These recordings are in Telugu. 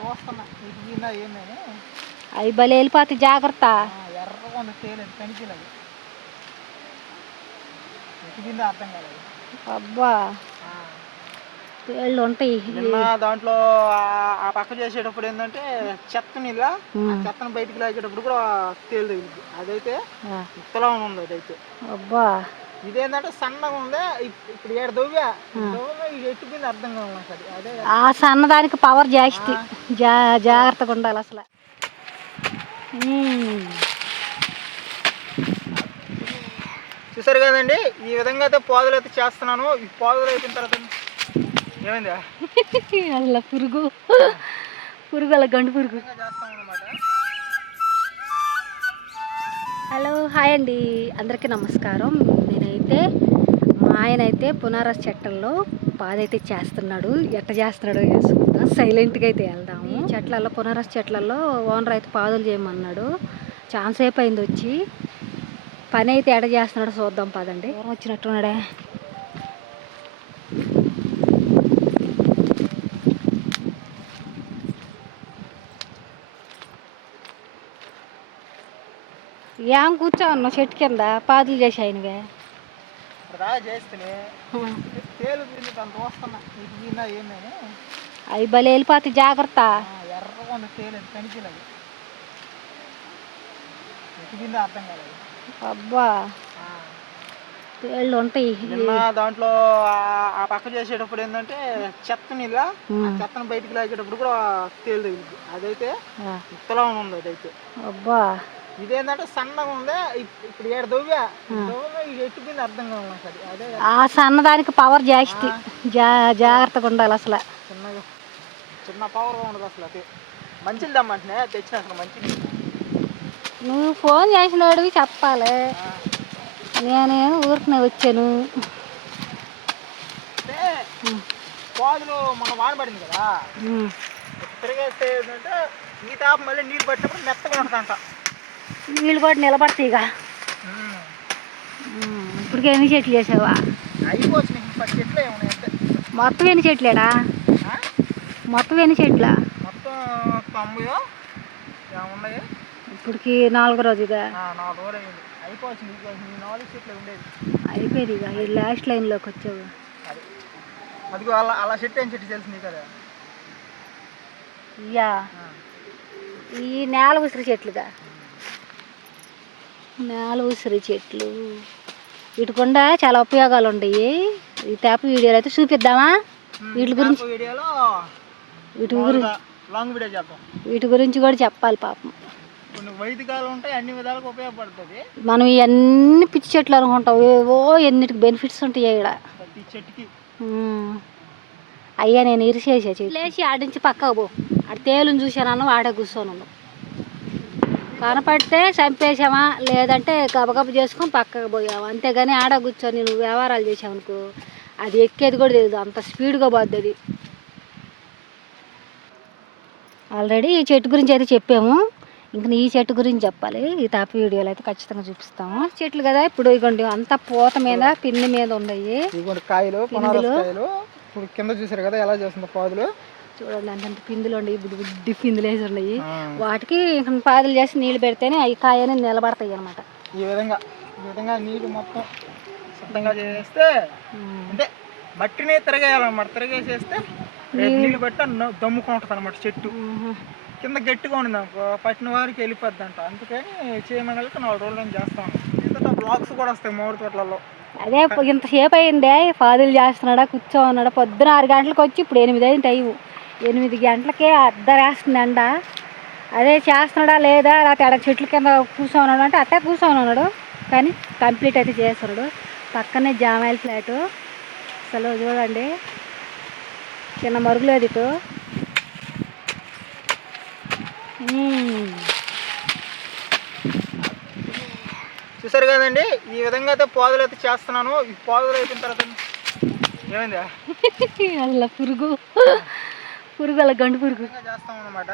చూస్తున్నా ఇది ఏందని అవి భలే వెళ్ళిపోతాయి, జాగ్రత్త. ఎర్రగా ఉంది, తేలేదు కనిపించలేదు. ఎక్కిందో అర్థం కాలేదు. అబ్బా తేళ్ళు ఉంటాయి. దాంట్లో ఆ పక్క చేసేటప్పుడు ఏంటంటే చెత్తని ఇలా చెత్తను బయటికి లాగేటప్పుడు కూడా తేలు తగిలింది. అదైతే ఇంతలా ఉంది. అదైతే అబ్బా ఇదేంటంటే సన్నగా ఉంది. ఇప్పుడు ఏడు దవ్వా ఇది ఎట్టుకుంది అర్థం కావాలి నాకు. అదే ఆ సన్నదానికి పవర్ జాస్తి, జాగ్రత్తగా ఉండాలి అసలు. చూసారు కదండి, ఈ విధంగా అయితే పాదులు అయితే చేస్తున్నాను. ఈ పాదులు అయిపోయిన తర్వాత ఏమైందా అలా పురుగు అలా గండు పురుగు చేస్తాం అన్నమాట. హలో హాయ్ అండి, అందరికీ నమస్కారం. నేనైతే మా ఆయన అయితే పునారస్ చెట్లలో పాదైతే చేస్తున్నాడు. ఎట్ట చేస్తున్నాడో వేసుకుందాం, సైలెంట్గా అయితే వెళ్దాము. ఈ చెట్లలో పునారస్ చెట్లలో ఓనర్ అయితే పాదులు చేయమన్నాడు. ఛాన్స్ సేపు అయింది వచ్చి, పని అయితే ఎడ చేస్తున్నాడో చూద్దాం పదండి. వచ్చినట్టున్నాడే. ఏం కూర్చోన్నా చెట్టు కింద పాదులు చేసాయినవే అవి భలే వెళ్ళిపోతాయి, జాగ్రత్త. ఎర్రగా ఉంది, తేలేదు కనిపించలేదు. ఎక్కిందో అర్థం కాలేదు. అబ్బా తేళ్ళు ఉంటాయి. దాంట్లో ఆ పక్క చేసేటప్పుడు ఏంటంటే చెత్తని ఇలా చెత్తను బయటికి లాగేటప్పుడు కూడా తేలు తగిలింది. అదైతే ఇంతలా ఉంది. అదైతే అబ్బా ఇదేంటంటే సన్నగా ఉంది. ఇప్పుడు ఏడు దవ్వా ఇది ఎట్టుకుంది అర్థం కావాలి నాకు. అదే ఆ సన్నదానికి పవర్ జాస్తి, జాగ్రత్తగా ఉండాలి అసలు. చిన్న పవర్గా ఉండదు అసలు. అది మంచిది దమ్మంటే తెచ్చిన అసలు మంచిది. నువ్వు ఫోన్ చేసిన వాడివి చెప్పాలి, నేనేమో ఊరికనే వచ్చాను. పాదులు మనం వానబడింది కదా, తిరిగేస్తే ఏంటంటే ఈ తాప మళ్ళీ నీళ్ళు పట్టినప్పుడు మెత్తగా ఉంటుందంట. నీళ్ళు కూడా నిలబడతాయి ఇక. ఇప్పటికి ఎన్ని చెట్లు చేసావా? అయిపోవచ్చు పది చెట్లు ఏమన్నా. మొత్తం ఎన్ని చెట్లేడా? మొత్తం ఎన్ని చెట్ల? మొత్తం 90 ఏమున్నాయి. ఇప్పటికి 4 రోజు ఇక 4 రోజులు అయింది. అయిపోవచ్చు 4 చెట్లు ఉండేది. అయిపోయింది ఇక. ఈ లాస్ట్ లైన్లోకి వచ్చావు. అదిగో అలా చెట్టు ఏం చెట్టు తెలిసింది కదా. ఇయ్యా ఈ నేల ఉసిరి చెట్లుగా, నేల ఉసిరి చెట్లు వీటికుండా చాలా ఉపయోగాలు ఉంటాయి. ఈ తేప వీడియోలో అయితే చూపిద్దామా? వీటి గురించి వీటి గురించి కూడా చెప్పాలి పాపం. కొన్ని వైదికాలు ఉంటాయి, అన్ని విధాలుగా ఉపయోగపడుతుంది. మనం ఇవన్నీ పిచ్చి చెట్లు అనుకుంటాం, ఏవో ఎన్నిటికి బెనిఫిట్స్ ఉంటాయి ఇక్కడ ప్రతి చెట్టుకి. అయ్యా నేను ఇరిసేసా చెట్లు లేచి ఆడించి పక్కకు పో. ఆడ తేలుని చూసాను, ఆడ కూర్చోను. కనపడితే చంపేసామా, లేదంటే గబగబ చేసుకొని పక్కకు పోయాము, అంతేగాని ఆడ కూర్చొని నువ్వు వ్యవహారాలు చేసావు అనుకో, అది ఎక్కేది కూడా తెలియదు, అంత స్పీడ్గా పోద్ది అది. ఆల్రెడీ ఈ చెట్టు గురించి అయితే చెప్పాము, ఇంక ఈ చెట్టు గురించి చెప్పాలి. ఈ తాప వీడియోలో అయితే ఖచ్చితంగా చూపిస్తాము. చెట్లు కదా ఇప్పుడు ఇగోండి, అంతా పూత మీద పిన్ని మీద ఉన్నాయి కాయలు. ఇప్పుడు కింద చూసారు కదా ఎలా చేస్తుంది పాదులు. చూడండి అంత పిందులు ఉన్నాయి, బుడ్డి పిందులు వేసి ఉన్నాయి. వాటికి పాదులు చేసి నీళ్ళు పెడితేనే అవి కాయని నిలబడతాయి అనమాట. ఈ విధంగా నీళ్ళు మొత్తం సిద్ధంగా చేస్తే అంటే మట్టిని తిరగేయాలన్నమాట. తిరగేసేస్తే నీళ్ళు బట్టి దమ్ముకుంటుంది అనమాట చెట్టు. కింద గట్టిగా ఉండింది అనుకో, పట్టిన వారికి వెళ్ళిపోద్ది అంట. అందుకని చేయమగలిగితే 4 రోజులు చేస్తాం. ఇంత బ్లాక్స్ కూడా వస్తాయి మామిడి తోటలలో. అదే ఇంతసేపు అయిందే పాదులు చేస్తున్నాడా, కూర్చోన్నాడా. పొద్దున 6 గంటలకు వచ్చి ఇప్పుడు 8 అయింది టైం. 8 గంటలకే అద్దరేస్తుంది ఎండ. అదే చేస్తున్నాడా లేదా, లేకపోతే ఎడ చెట్ల కింద కూర్చోన్నాడు అంటే అట్టే కూర్చోన్నాడు, కానీ కంప్లీట్ అయితే చేస్తున్నాడు. పక్కనే జామాయిల్ ఫ్లాటు. అసలు చూడండి చిన్న మరుగులేదు ఇటు. చూసారు కదండి, ఈ విధంగా అయితే పాదులు అయితే చేస్తున్నాను. ఈ పాదులు అయిపోయిన తర్వాత ఏమైందా అలా పురుగు అలా గండు పురుగు చేస్తాం అన్నమాట.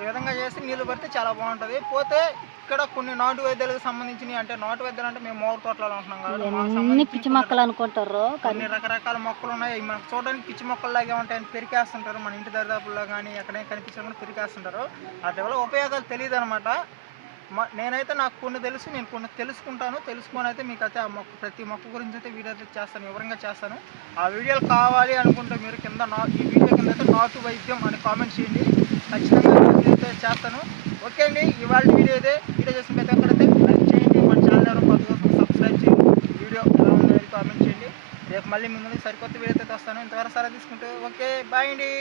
ఈ విధంగా చేసి నీళ్ళు పడితే చాలా బాగుంటుంది. పోతే ఇక్కడ కొన్ని నాటు వైద్యాలకు సంబంధించినవి, అంటే నాటు వైద్యాలు అంటే మేము మోర్ తోటలో ఉంటున్నాం కాబట్టి మాకు అన్ని సంబంధించిన పిచ్చి మొక్కలు అనుకుంటారు కొన్ని రకరకాల మొక్కలు ఉన్నాయి. అవి మనకు చూడడానికి పిచ్చి మొక్కల్లాగే ఉంటాయని పెరికేస్తుంటారు. మన ఇంటి దరిదాపుల్లో కానీ ఎక్కడైనా కనిపించకుండా పెరికేస్తుంటారు. వాటి వల్ల ఉపయోగాలు తెలియదు అనమాట. నేనైతే నాకు కొన్ని తెలుసు, నేను కొన్ని తెలుసుకుంటాను. తెలుసుకొని అయితే మీకు అయితే ఆ మొక్క, ప్రతి మొక్క గురించి అయితే వీడియో అయితే చేస్తాను, వివరంగా చేస్తాను. ఆ వీడియోలు కావాలి అనుకుంటే మీరు కింద ఈ వీడియో కింద అయితే నాటు వైద్యం అని కామెంట్ చేయండి, ఖచ్చితంగా వీడియో అయితే చేస్తాను. ఓకే అండి, ఇవాళ వీడియో అయితే వీడియో చేసిన ప్రతి ఒక్కరైతే లైక్ చేయండి, మన ఛానల్ ఎవరో కొత్త కోసం సబ్స్క్రైబ్ చేయండి, వీడియో ఎలా ఉందో అనేది కామెంట్ చేయండి. రేపు మళ్ళీ మీ ముందు సరికొత్త వీడియో అయితే వస్తాను. ఇంతవరకు సరే తీసుకుంటే ఓకే, బాయ్ అండి.